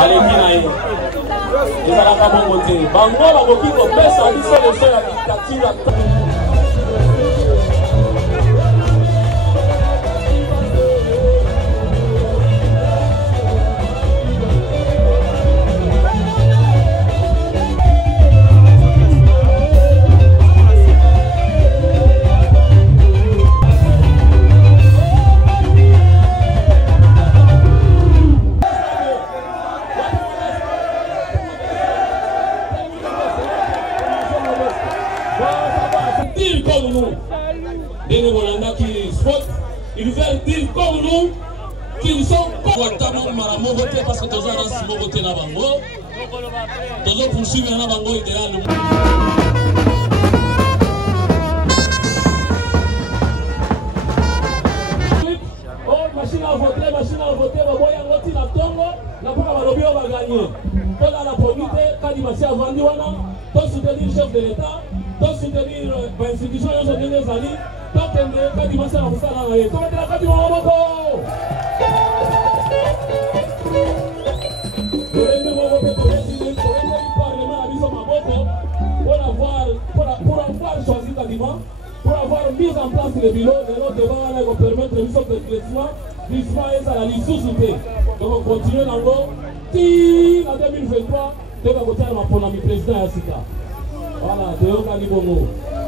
aleki na ye ezalaka bongo te bango bakoki kopesa biso leso ya dictature. Ils veulent dire comme nous qu'ils sont comme Maramogo parce que tous les gens sont votés là bango. Tous les poursuivre là bango idéal. Oh machine à voter, baboya ngoti na tongo, na poka balobi o bagagner. Pour la probité, quand il m'a vendu wana, pour soutenir le chef de l'État, pour soutenir l'institution de dernières années. Donc, quand il m'a fait un salarié, comment tu l'as fait au Morocco? Pour avoir mis en place le bilan, de devant permettre le glissement et ça la sous-souté. Donc, on continue dans l'eau. En 2023, on va voter pour le président Yassika. Voilà, de Yokani Bongo.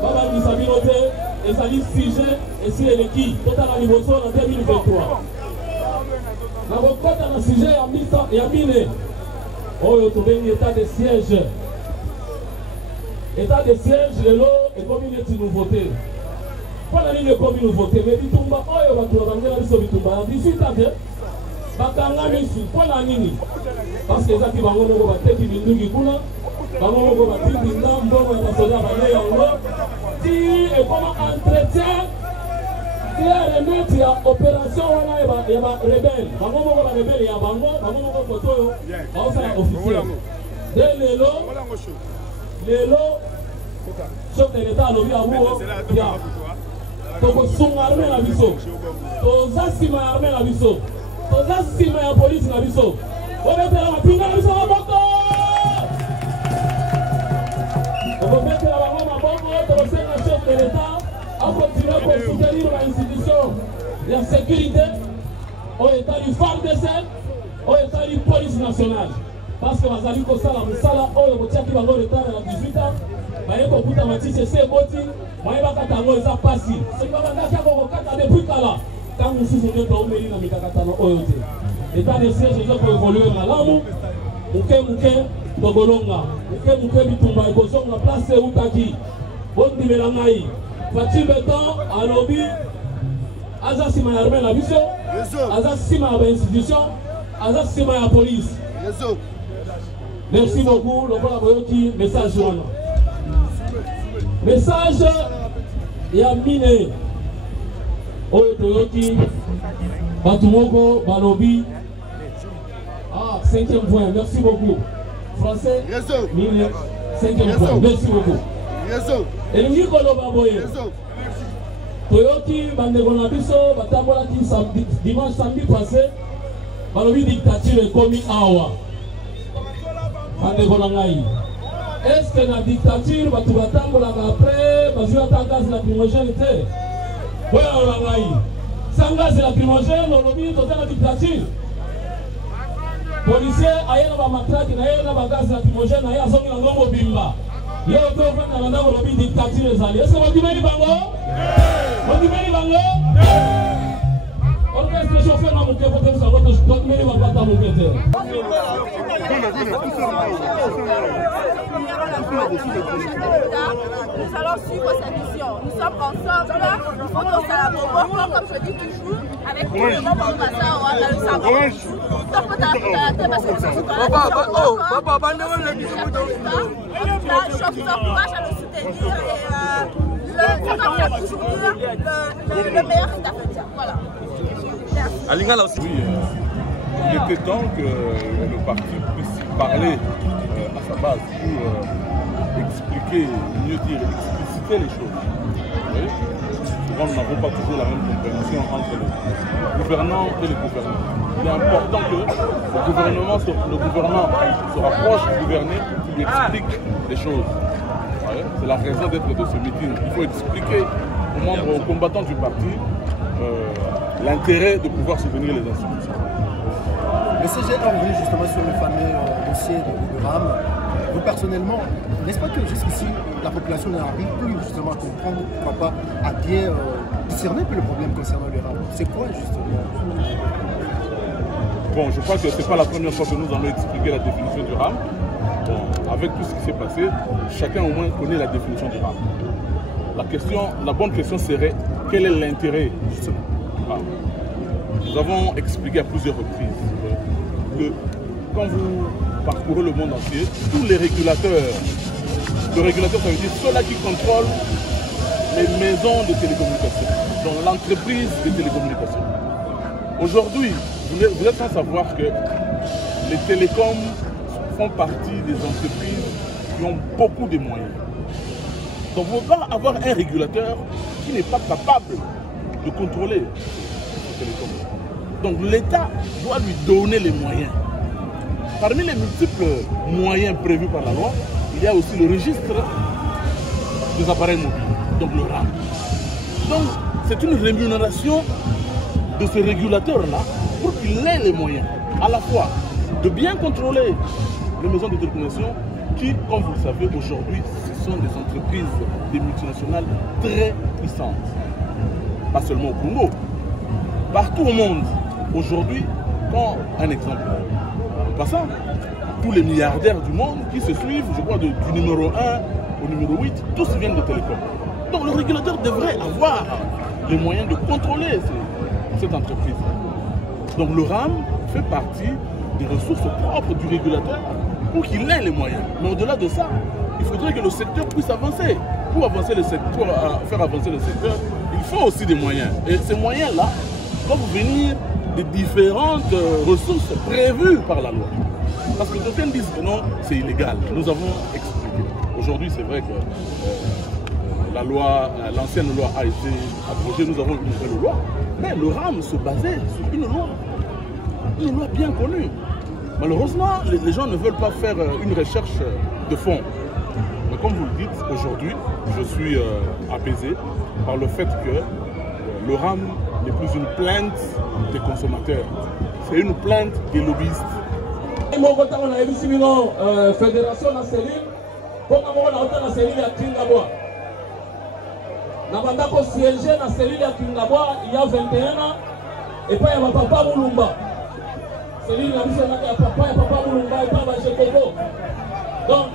Baba Misabinote. Et ça dit sujet et si elle est qui total à niveau en 2023. La reconnaître un sujet et à mine. Oh, il y a un état de siège. État de siège, le lot est comme une nouveauté. Pas la ligne comme une nouveauté, mais Bitumba, oh, il y a un peu de Bitumba. 18 ans, Bakanga Missi, pas la ligne. Parce que les gens qui vont avoir des têtes qui viennent de Gikuna, vont avoir des têtes qui viennent de et comment entretien il y a remettre il y a opération il y a rebelle bango moko ba rebelle il y a bango moko photo ba ça officiel dès lelo chef de l'état lobi awo ya toko sunga armée na biso toza sima ya armée na biso toza sima ya police na biso obetela mapinga na biso maboko obetela bango maboko le chef de l'État a continué pour soutenir l'institution de la sécurité au état du FARDC, au état du police nationale. Parce que Mazali Kosala Moussala, au Botiaki Bango l'État à 18 ans, Maye Kokuta Matisse c'est Boti, Maye Bakatango les a passé. C'est pas un gars qui a depuis Kala. Quand nous sommes venus dans le Mérina Mikakatano Oyote. L'état de siège, les gens peuvent évoluer dans l'âme. Mouké, Togolonga, Mouké, Bitumba, et Bozong, la place c'est Outaki. Bon Dimelangaï, Fatih Beton, Alobi, Azasima Armée la mission, Azasima institution, Azasima la police. Merci beaucoup, le voilà qui message journal. Message Yamine Oyotoyoki, Batumoko, Balobi. Ah, 5e point, merci beaucoup. Français, Mine, 5e point, merci beaucoup. Et nous disons Toyoki, Bandegonabiso, Batambolaki, dimanche samedi passé, Balobi dictature est commis Awa. Bandegonangaï. Est-ce que la dictature va tout attendre après, parce que la gaz lacrymogène oui, sans gaz lacrymogène, on dit que la dictature. Policier, aïe, na matraque, aïe, na gaz lacrymogène, aïe, azongi na ngombo bimba. Yo to fana na ngombo bi dictature ezali. Est-ce que vous dites bango? Vous dites bango? Orchestre chauffeur na muke pote sa voto dot meri va bata mukete. Nous allons suivre cette mission. Nous sommes ensemble là, il faut que ça la comme je dis toujours, avec tout le monde dans le salon. Je t'encourage à le soutenir et le meilleur est à faire. Voilà. Merci. Oui, il était temps que le parti puisse parler à sa base pour expliquer, mieux dire, expliciter les choses. Oui. souvent nous n'avons pas toujours la même compréhension entre le gouvernant et le gouvernement. Il est important que le gouvernement se rapproche du gouverné, qui lui explique les choses. Ouais, c'est la raison d'être de ce meeting. Il faut expliquer aux membres, aux combattants du parti l'intérêt de pouvoir soutenir les institutions. Le CG est revenu justement sur le fameux dossier de RAM. Vous personnellement, n'est-ce pas que jusqu'ici, la population n'arrive plus justement à comprendre, pourquoi pas, à bien discerner le problème concernant le RAM? C'est quoi justement? Bon, je crois que ce n'est pas la première fois que nous allons expliquer la définition du RAM. Bon, avec tout ce qui s'est passé, chacun au moins connaît la définition du RAM. La bonne question serait, quel est l'intérêt justement du RAM? Nous avons expliqué à plusieurs reprises que quand vous parcourez le monde entier, tous les régulateurs, le régulateur ça veut dire ceux-là qui contrôlent les maisons de télécommunications, donc l'entreprise de télécommunications. Aujourd'hui, vous êtes sans savoir que les télécoms font partie des entreprises qui ont beaucoup de moyens. Donc vous ne pouvez pas avoir un régulateur qui n'est pas capable de contrôler les télécoms. Donc l'État doit lui donner les moyens. Parmi les multiples moyens prévus par la loi, il y a aussi le registre des appareils mobiles, donc le RAM. Donc c'est une rémunération de ce régulateur-là pour qu'il ait les moyens, à la fois de bien contrôler les maisons de télécommunications qui, comme vous le savez, aujourd'hui, ce sont des entreprises, des multinationales très puissantes. Pas seulement au Congo, partout au monde. Aujourd'hui, quand un exemple, en passant, tous les milliardaires du monde qui se suivent, je crois, du numéro 1 au numéro 8, tous viennent de télécom. Donc le régulateur devrait avoir les moyens de contrôler cette entreprise. Donc le RAM fait partie des ressources propres du régulateur pour qu'il ait les moyens. Mais au-delà de ça, il faudrait que le secteur puisse avancer. Pour avancer le secteur, faire avancer le secteur, il faut aussi des moyens. Et ces moyens-là doivent venir des différentes ressources prévues par la loi. Parce que certains disent que non, c'est illégal. Nous avons expliqué. Aujourd'hui, c'est vrai que l'ancienne loi a été abrogée, nous avons une nouvelle loi. Mais le RAM se basait sur une loi bien connue. Malheureusement, les gens ne veulent pas faire une recherche de fond. Mais comme vous le dites, aujourd'hui, je suis apaisé par le fait que le RAM n'est plus une plainte des consommateurs. C'est une plainte des lobbyistes. On a vu une fédération de cellule, pour la cellule à Kingabwa. Nabanda ko siéger na cellule à Kingabwa il y a 21 ans, et puis il y a Papa Moulumba. Cellule à Papa Moulumba et Papa Jekoko. Donc,